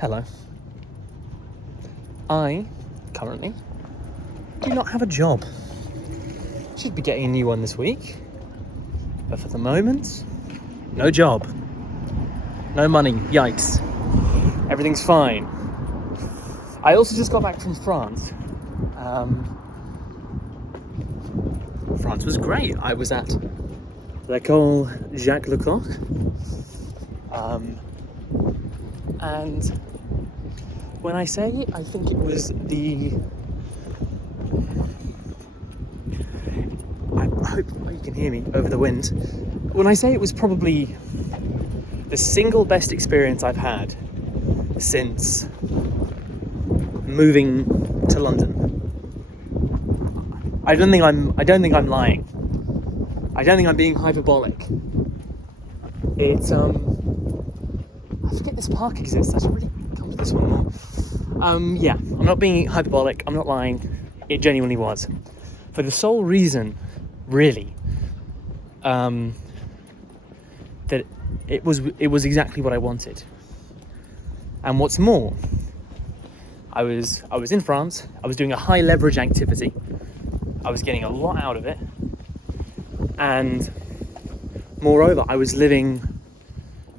Hello. I, currently, do not have a job. Should be getting a new one this week. But for the moment, no job. No money. Yikes. Everything's fine. I also just got back from France. France was great. I was at l'École Jacques Lecoq. And when I say I think it was I hope you can hear me over the wind. When I say it was probably the single best experience I've had since moving to London. I don't think I'm lying. I don't think I'm being hyperbolic. It's I forget this park exists. I should really come to this one more. Yeah, I'm not being hyperbolic. I'm not lying. It genuinely was, for the sole reason, really, that it was exactly what I wanted. And what's more, I was in France. I was doing a high leverage activity. I was getting a lot out of it, and moreover, I was living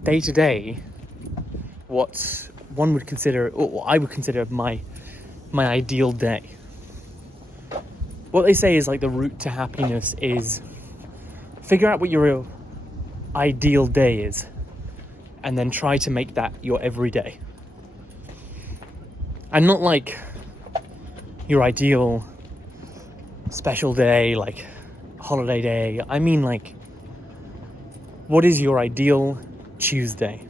day to day what one would consider, or what I would consider my ideal day. What they say is like the route to happiness is figure out what your ideal day is and then try to make that your everyday. And not like your ideal special day, like holiday day. I mean, like, what is your ideal Tuesday?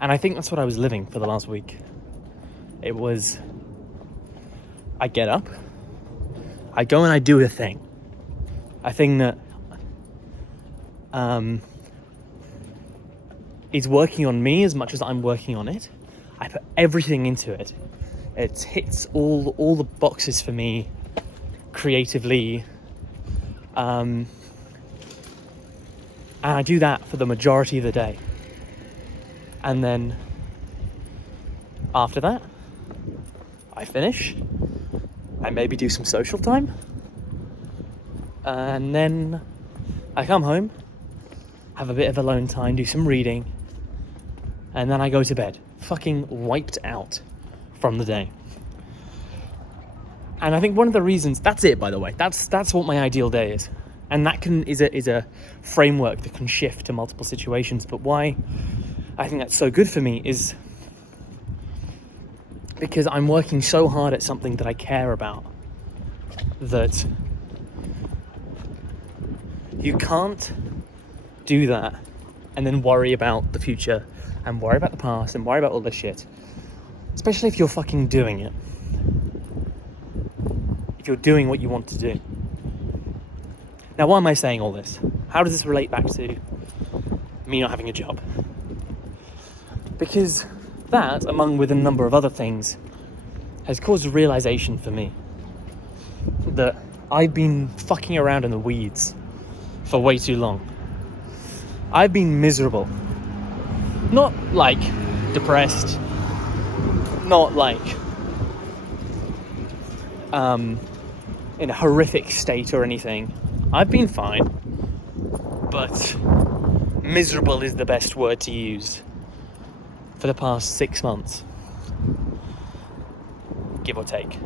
And I think that's what I was living for the last week. It was, I get up, I go and I do a thing that is working on me as much as I'm working on it. I put everything into it. It hits all the boxes for me creatively. And I do that for the majority of the day. And then after that, I finish. I maybe do some social time. And then I come home, have a bit of alone time, do some reading. And then I go to bed, fucking wiped out from the day. And I think one of the reasons, that's it, by the way, that's what my ideal day is. And that is a framework that can shift to multiple situations. But why I think that's so good for me is because I'm working so hard at something that I care about, that you can't do that and then worry about the future and worry about the past and worry about all this shit. Especially if you're fucking doing it. If you're doing what you want to do. Now, why am I saying all this? How does this relate back to me not having a job? Because that, along with a number of other things, has caused a realization for me that I've been fucking around in the weeds for way too long. I've been miserable. Not like depressed, not like in a horrific state or anything. I've been fine, but miserable is the best word to use for the past 6 months, give or take.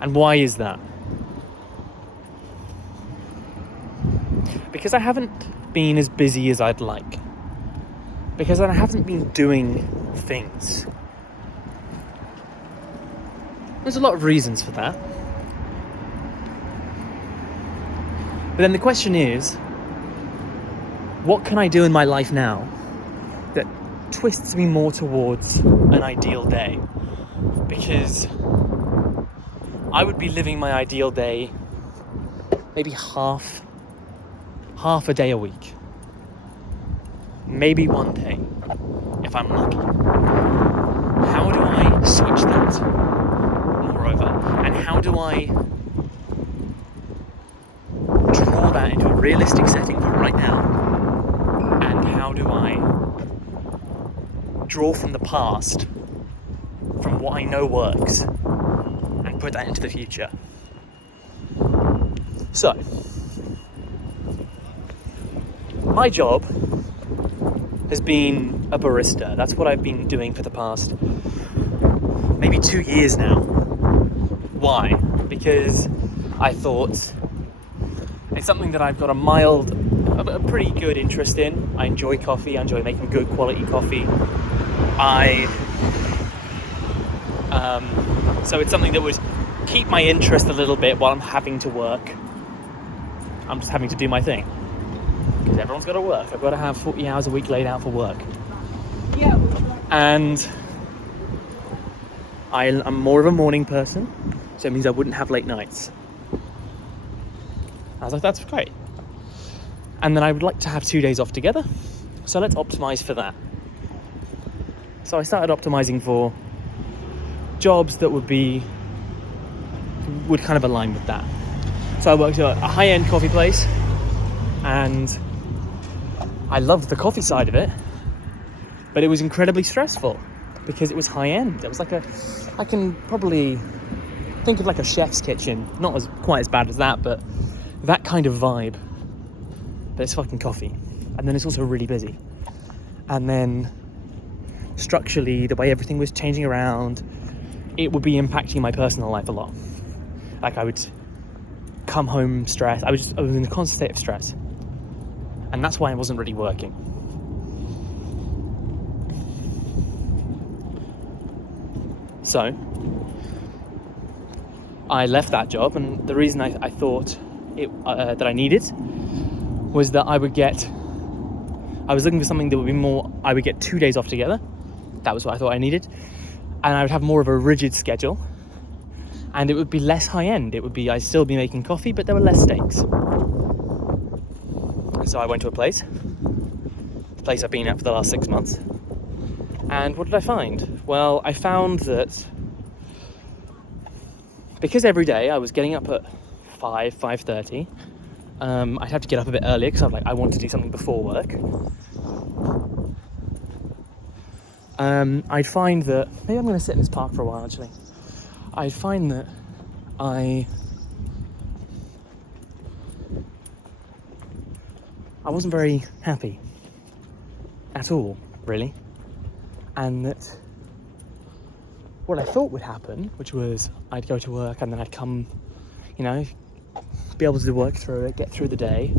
And why is that? Because I haven't been as busy as I'd like. Because I haven't been doing things. There's a lot of reasons for that. But then the question is, what can I do in my life now that twists me more towards an ideal day? Because I would be living my ideal day maybe half a day a week. Maybe one day, if I'm lucky. How do I switch that, moreover? And how do I draw that into a realistic setting for right now? And how draw from the past, from what I know works, and put that into the future. So, my job has been a barista. That's what I've been doing for the past maybe 2 years now. Why? Because I thought it's something that I've got a pretty good interest in. I enjoy coffee. I enjoy making good quality coffee. So it's something that would keep my interest a little bit while I'm having to work. I'm just having to do my thing. Because everyone's got to work. I've got to have 40 hours a week laid out for work. Yeah. And I'm more of a morning person, so it means I wouldn't have late nights. I was like, that's great. And then I would like to have 2 days off together, so let's optimize for that. So I started optimizing for jobs that would kind of align with that. So I worked at a high-end coffee place, and I loved the coffee side of it, but it was incredibly stressful because it was high-end. It was like I can probably think of like a chef's kitchen, not quite as bad as that, but that kind of vibe. But it's fucking coffee. And then it's also really busy. And then structurally, the way everything was changing around, it would be impacting my personal life a lot. Like I would come home stressed. I was in a constant state of stress. And that's why I wasn't really working. So I left that job, and the reason I thought that I needed was that I was looking for something that would be more, I would get 2 days off together. That was what I thought I needed. And I would have more of a rigid schedule. And it would be less high-end. I'd still be making coffee, but there were less stakes. And so I went to the place I've been at for the last 6 months. And what did I find? Well, I found that because every day I was getting up at 5:30, I'd have to get up a bit earlier because I want to do something before work. I'd find that, maybe I'm going to sit in this park for a while actually. I'd find that I wasn't very happy at all, really. And that what I thought would happen, which was I'd go to work and then I'd come, be able to work through it, get through the day,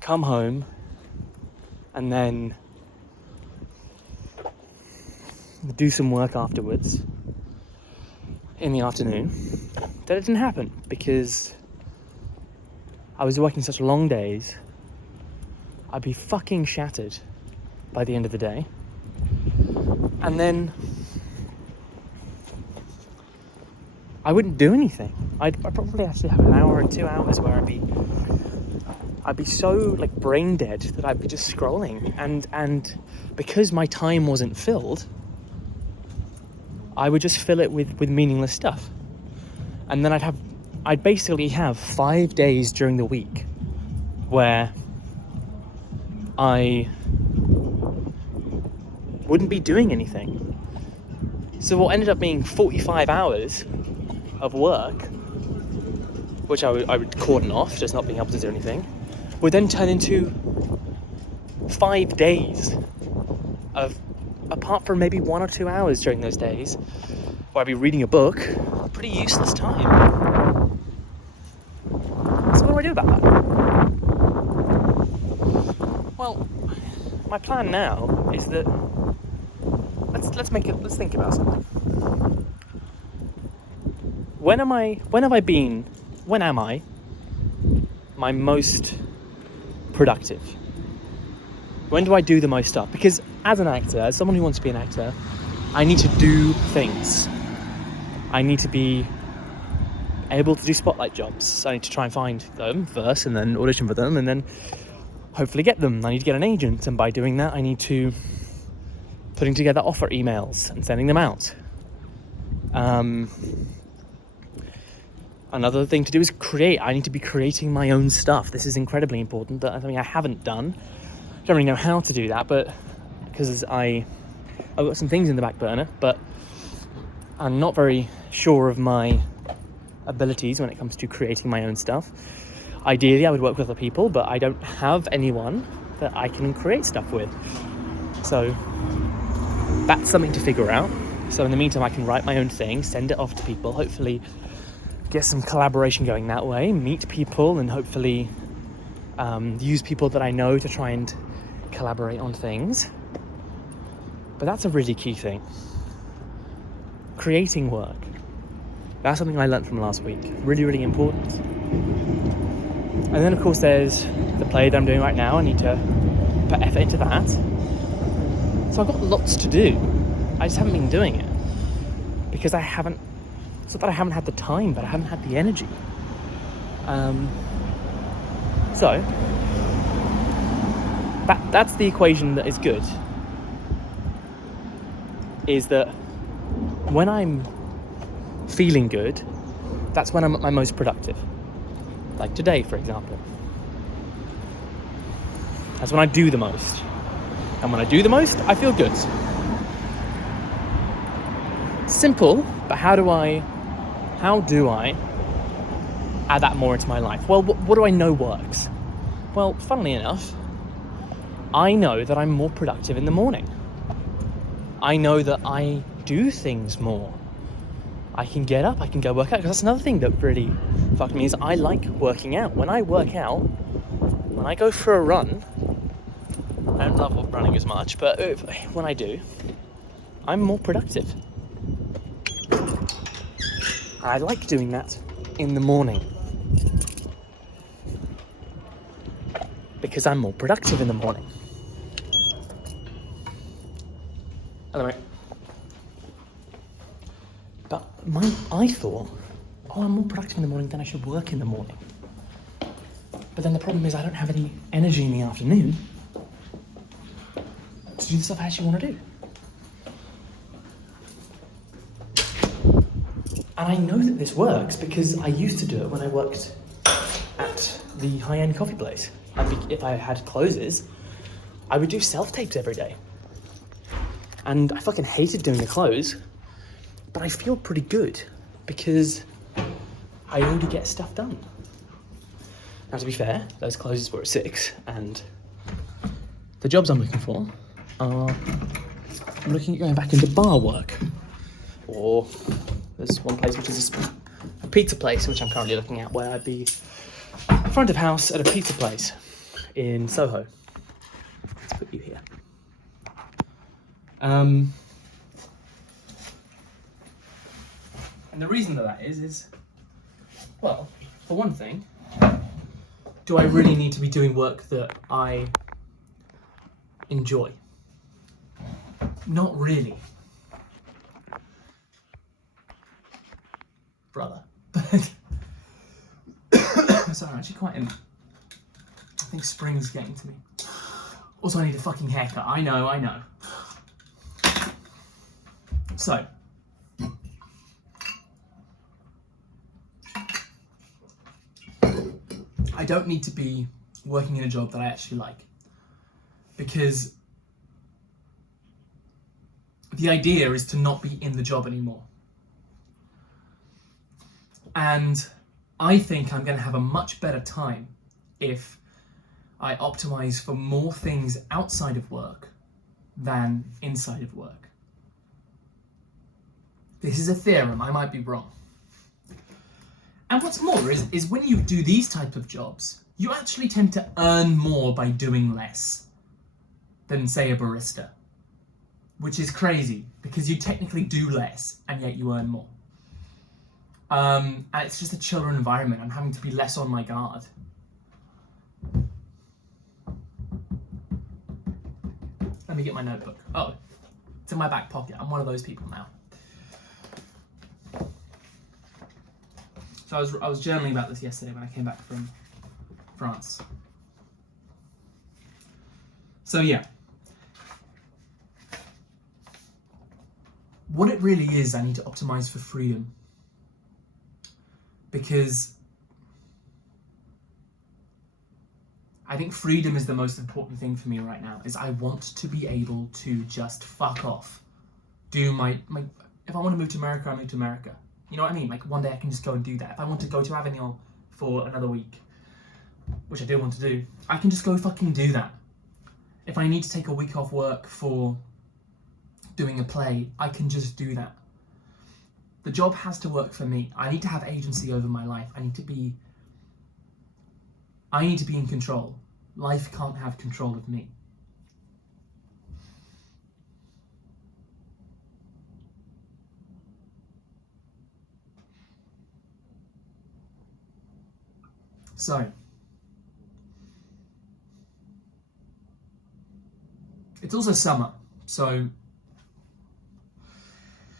come home, and then do some work afterwards in the afternoon. That it didn't happen because I was working such long days. I'd be fucking shattered by the end of the day. And then I wouldn't do anything. I'd probably actually have an hour or 2 hours where I'd be so brain dead that I'd be just scrolling, and because my time wasn't filled, I would just fill it with meaningless stuff. And then I'd basically have 5 days during the week where I wouldn't be doing anything. So what ended up being 45 hours of work, which I would cordon off, just not being able to do anything, would then turn into 5 days of, apart from maybe 1 or 2 hours during those days, where I'd be reading a book, pretty useless time. So what do I do about that? Well, my plan now is that let's think about something. When am I my most productive? When do I do the most stuff? Because as an actor, as someone who wants to be an actor, I need to do things. I need to be able to do spotlight jobs. I need to try and find them first and then audition for them and then hopefully get them. I need to get an agent, and by doing that I need to putting together offer emails and sending them out. Another thing to do is create. I need to be creating my own stuff. This is incredibly important. That's something I haven't done. I don't really know how to do that, but because I I've got some things in the back burner, but I'm not very sure of my abilities when it comes to creating my own stuff. Ideally, I would work with other people, but I don't have anyone that I can create stuff with. So that's something to figure out. So in the meantime, I can write my own thing, send it off to people, hopefully get some collaboration going that way, meet people, and hopefully use people that I know to try and collaborate on things. But that's a really key thing. Creating work. That's something I learned from last week. Really, really important. And then, of course, there's the play that I'm doing right now. I need to put effort into that. So I've got lots to do. I just haven't been doing it. Because it's not that I haven't had the time, but I haven't had the energy. So, that's the equation that is good. Is that when I'm feeling good, that's when I'm at my most productive. Like today, for example. That's when I do the most. And when I do the most, I feel good. Simple, but how do I add that more into my life? Well, what do I know works? Well, funnily enough, I know that I'm more productive in the morning. I know that I do things more. I can get up, I can go work out, because that's another thing that really fucked me is I like working out. When I work out, when I go for a run, I don't love running as much, but when I do, I'm more productive. I like doing that in the morning because I'm more productive in the morning. Hello, mate. But I thought, I'm more productive in the morning, then I should work in the morning. But then the problem is I don't have any energy in the afternoon to do the stuff I actually want to do. And I know that this works because I used to do it when I worked at the high-end coffee place. If I had closes, I would do self-tapes every day. And I fucking hated doing the close, but I feel pretty good because I already get stuff done. Now, to be fair, those closes were at 6, and the jobs I'm looking for are, I'm looking at going back into bar work, or there's one place which is a pizza place, which I'm currently looking at, where I'd be front of house at a pizza place in Soho. Let's put you here. And the reason that is, well, for one thing, do I really need to be doing work that I enjoy? Not really. Brother. But sorry, I'm actually quite I think spring's getting to me. Also, I need a fucking haircut. I know. So, I don't need to be working in a job that I actually like, because the idea is to not be in the job anymore. And I think I'm going to have a much better time if I optimize for more things outside of work than inside of work. This is a theorem, I might be wrong. And what's more is when you do these type of jobs, you actually tend to earn more by doing less than, say, a barista. Which is crazy, because you technically do less, and yet you earn more. And it's just a chiller environment. I'm having to be less on my guard. Let me get my notebook. Oh, it's in my back pocket. I'm one of those people now. So I was journaling about this yesterday when I came back from France. So yeah. What it really is, I need to optimize for freedom. Because I think freedom is the most important thing for me right now, is I want to be able to just fuck off do my if I want to move to America, I move to America. You know what I mean? Like one day I can just go and do that. If I want to go to Avignon for another week, which I do want to do, I can just go fucking do that. If I need to take a week off work for doing a play, I can just do that. The job has to work for me. I need to have agency over my life. I need to be in control. Life can't have control of me. So, it's also summer, so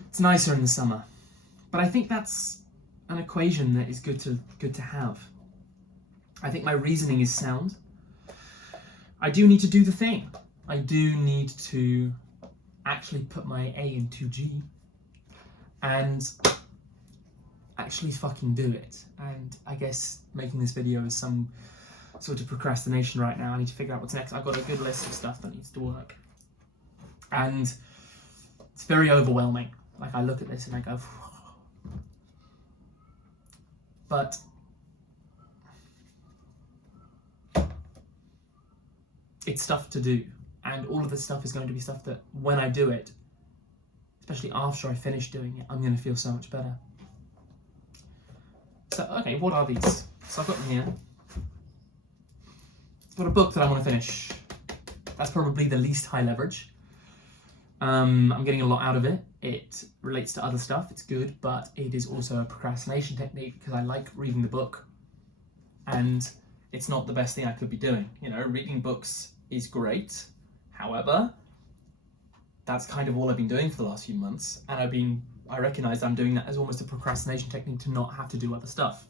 it's nicer in the summer. But I think that's an equation that is good to have. I think my reasoning is sound. I do need to do the thing. I do need to actually put my A into G and actually fucking do it. And I guess making this video is some sort of procrastination right now. I need to figure out what's next. I've got a good list of stuff that needs to work. And it's very overwhelming. Like I look at this and I go, but it's stuff to do. And all of this stuff is going to be stuff that when I do it, especially after I finish doing it, I'm going to feel so much better. So, okay, what are these? So I've got them here. I've got a book that I want to finish. That's probably the least high leverage. I'm getting a lot out of it. It relates to other stuff, it's good, but it is also a procrastination technique because I like reading the book and it's not the best thing I could be doing. You know, reading books is great. However, that's kind of all I've been doing for the last few months, and I recognise I'm doing that as almost a procrastination technique to not have to do other stuff.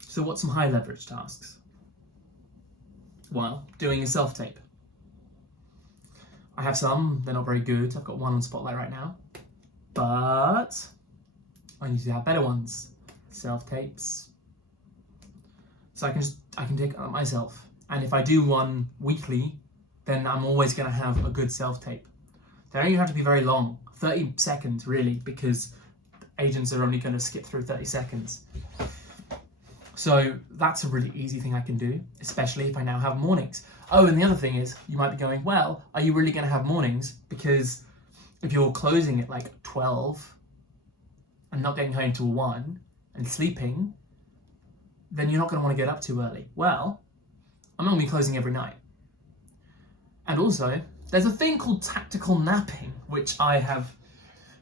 So what's some high leverage tasks? Well, doing a self-tape. I have some, they're not very good. I've got one on Spotlight right now, but I need to have better ones. Self-tapes. So I can take it myself. And if I do one weekly, then I'm always gonna have a good self-tape. They don't even have to be very long, 30 seconds really, because agents are only gonna skip through 30 seconds. So that's a really easy thing I can do, especially if I now have mornings. Oh, and the other thing is, you might be going, well, are you really gonna have mornings? Because if you're closing at like 12 and not getting home till 1 and sleeping, then you're not gonna wanna get up too early. Well, I'm not gonna be closing every night. And also, there's a thing called tactical napping, which I have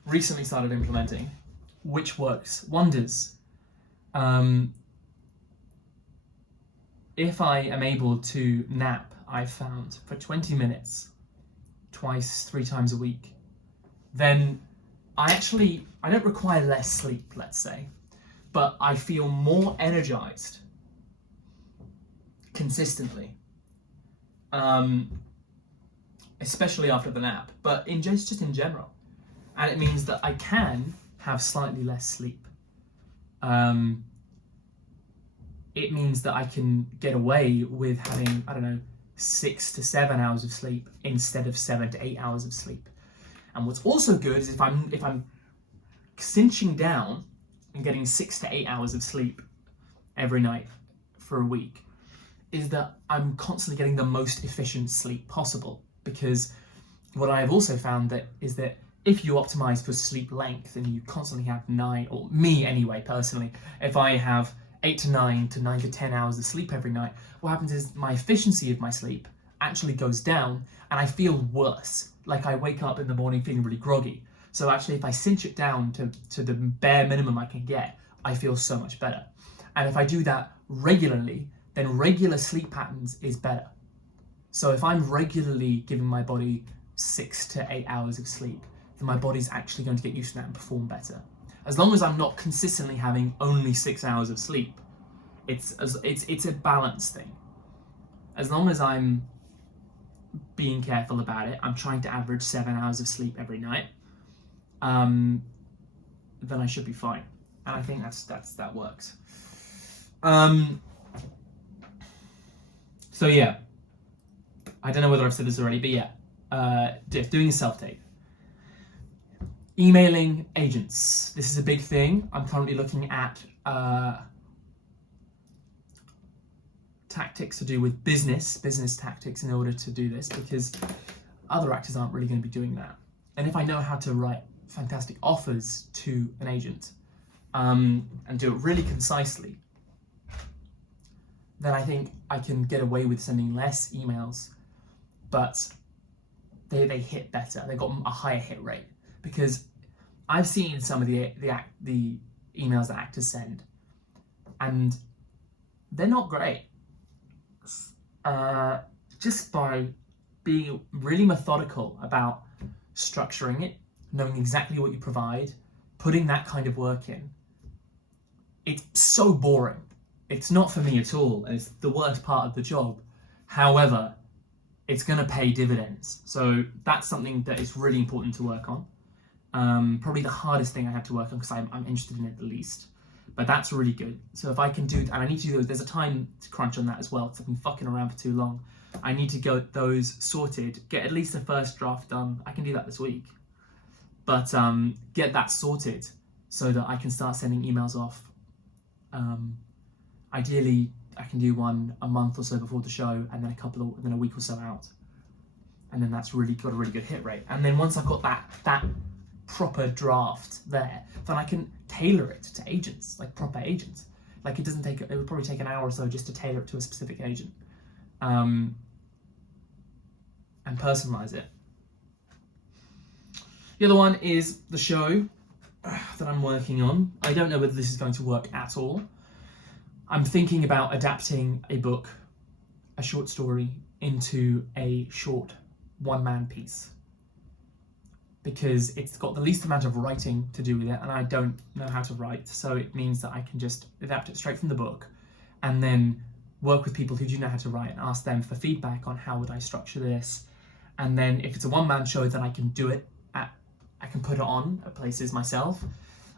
recently started implementing, which works wonders. If I am able to nap, I've found, for 20 minutes, twice, 3 times a week, then I don't require less sleep, let's say, but I feel more energized consistently, especially after the nap, but just in general. And it means that I can have slightly less sleep. It means that I can get away with having, 6 to 7 hours of sleep instead of 7 to 8 hours of sleep. And what's also good is if I'm cinching down and getting 6 to 8 hours of sleep every night for a week, is that I'm constantly getting the most efficient sleep possible. Because what I have also found is that if you optimize for sleep length and you constantly have 9, or me anyway, personally, if I have 8 to 9 to 9 to 10 hours of sleep every night, what happens is my efficiency of my sleep actually goes down and I feel worse. Like I wake up in the morning feeling really groggy. So actually if I cinch it down to the bare minimum I can get, I feel so much better. And if I do that regularly, then regular sleep patterns is better. So if I'm regularly giving my body 6 to 8 hours of sleep, then my body's actually going to get used to that and perform better. As long as I'm not consistently having only 6 hours of sleep, it's a balance thing. As long as I'm being careful about it, I'm trying to average 7 hours of sleep every night, then I should be fine. And I think that works. So yeah, I don't know whether I've said this already, but yeah, doing a self-tape. Emailing agents. This is a big thing. I'm currently looking at tactics to do with business tactics in order to do this, because other actors aren't really going to be doing that. And if I know how to write fantastic offers to an agent and do it really concisely, then I think I can get away with sending less emails, but they hit better. They got a higher hit rate, because I've seen some of the emails that actors send, and they're not great. Just by being really methodical about structuring it, knowing exactly what you provide, putting that kind of work in. It's so boring. It's not for me at all, and it's the worst part of the job. However, it's going to pay dividends. So that's something that is really important to work on. Probably the hardest thing I have to work on, because I'm interested in it the least. But that's really good. So if I can do, and I need to do, there's a time to crunch on that as well, because I've been fucking around for too long. I need to get those sorted, get at least the first draft done. I can do that this week. But get that sorted so that I can start sending emails off. Ideally, I can do one a month or so before the show, and then then a week or so out. And then that's really got a really good hit rate. And then once I've got that proper draft there, then I can tailor it to agents, like proper agents. Like it would probably take an hour or so just to tailor it to a specific agent, and personalize it. The other one is the show that I'm working on. I don't know whether this is going to work at all. I'm thinking about adapting a book, a short story, into a short one-man piece, because it's got the least amount of writing to do with it, and I don't know how to write, so it means that I can just adapt it straight from the book, and then work with people who do know how to write and ask them for feedback on how would I structure this. And then if it's a one-man show, then I can do it I can put it on at places myself.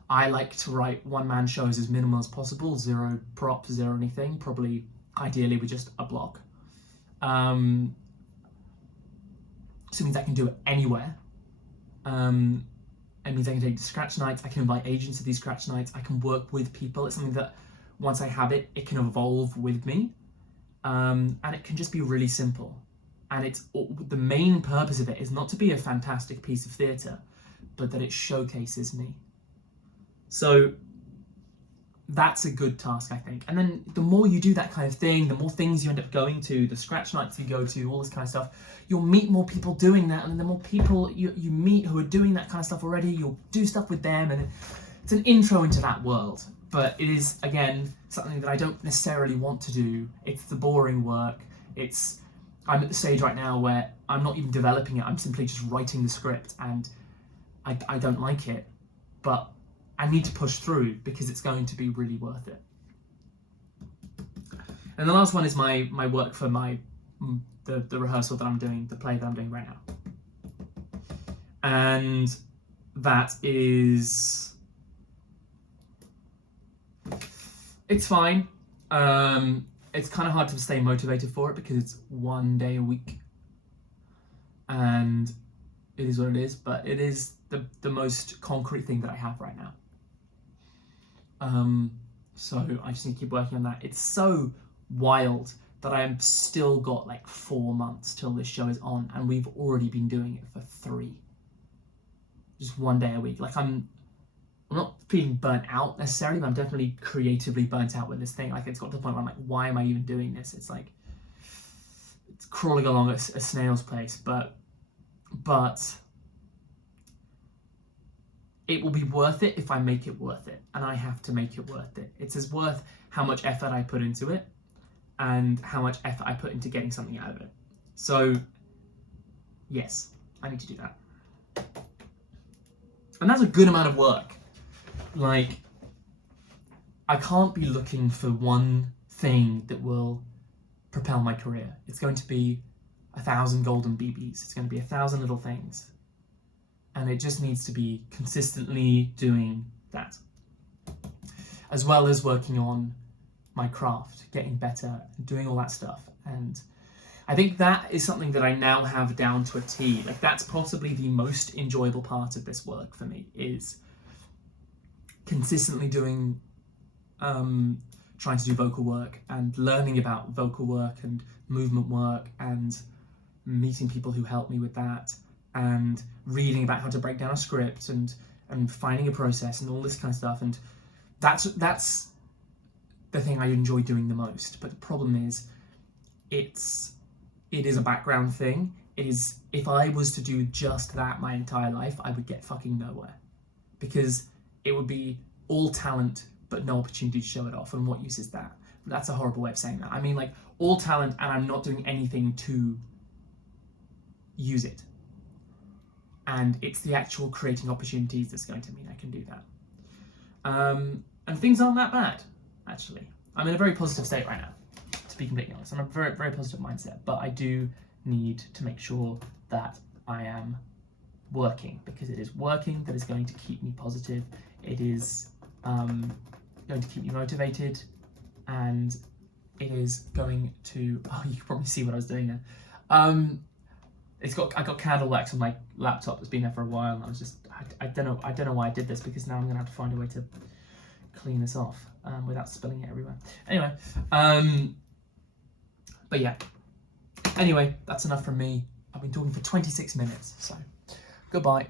I like to write one-man shows as minimal as possible, zero props, zero anything, probably ideally with just a block. So it means I can do it anywhere. It means I can take scratch nights, I can invite agents to these scratch nights, I can work with people. It's something that once I have it, it can evolve with me. And it can just be really simple. And the main purpose of it is not to be a fantastic piece of theatre, but that it showcases me. So that's a good task, I think. And then the more you do that kind of thing, the more things you end up going to, the scratch nights you go to, all this kind of stuff, you'll meet more people doing that, and the more people you meet who are doing that kind of stuff already, you'll do stuff with them, and it's an intro into that world. But it is, again, something that I don't necessarily want to do. It's the boring work. I'm at the stage right now where I'm not even developing it, I'm simply just writing the script, and I don't like it, but I need to push through because it's going to be really worth it. And the last one is my work for the rehearsal that I'm doing, the play that I'm doing right now. And that is, it's fine. It's kind of hard to stay motivated for it because it's 1 day a week, and it is what it is, but it is the most concrete thing that I have right now. So I just need to keep working on that. It's so wild that I am still got like 4 months till this show is on, and we've already been doing it for 3. Just 1 day a week. Like I'm not feeling burnt out necessarily, but I'm definitely creatively burnt out with this thing. Like it's got to the point where I'm like, why am I even doing this? It's like, it's crawling along at a snail's pace, but it will be worth it if I make it worth it, and I have to make it worth it. It's as worth how much effort I put into it and how much effort I put into getting something out of it. So yes, I need to do that. And that's a good amount of work. Like, I can't be looking for one thing that will propel my career. It's going to be 1,000 golden BBs. It's going to be 1,000 little things. And it just needs to be consistently doing that. As well as working on my craft, getting better, doing all that stuff. And I think that is something that I now have down to a T. Like, that's possibly the most enjoyable part of this work for me, is consistently doing, trying to do vocal work and learning about vocal work and movement work and meeting people who help me with that and reading about how to break down a script and finding a process and all this kind of stuff. And that's the thing I enjoy doing the most. But the problem is, it is a background thing. It is, if I was to do just that my entire life, I would get fucking nowhere, because it would be all talent but no opportunity to show it off. And what use is that? That's a horrible way of saying that. I mean, like, all talent and I'm not doing anything to use it. And it's the actual creating opportunities that's going to mean I can do that. And things aren't that bad, actually. I'm in a very positive state right now, to be completely honest. I'm in a very, very positive mindset, but I do need to make sure that I am working, because it is working that is going to keep me positive. It is going to keep me motivated, and it is going to, oh, you can probably see what I was doing there. I got candle wax on my laptop that's been there for a while, and I was just, I don't know why I did this, because now I'm gonna have to find a way to clean this off without spilling it everywhere. Anyway, but yeah. Anyway, that's enough from me. I've been talking for 26 minutes, so goodbye.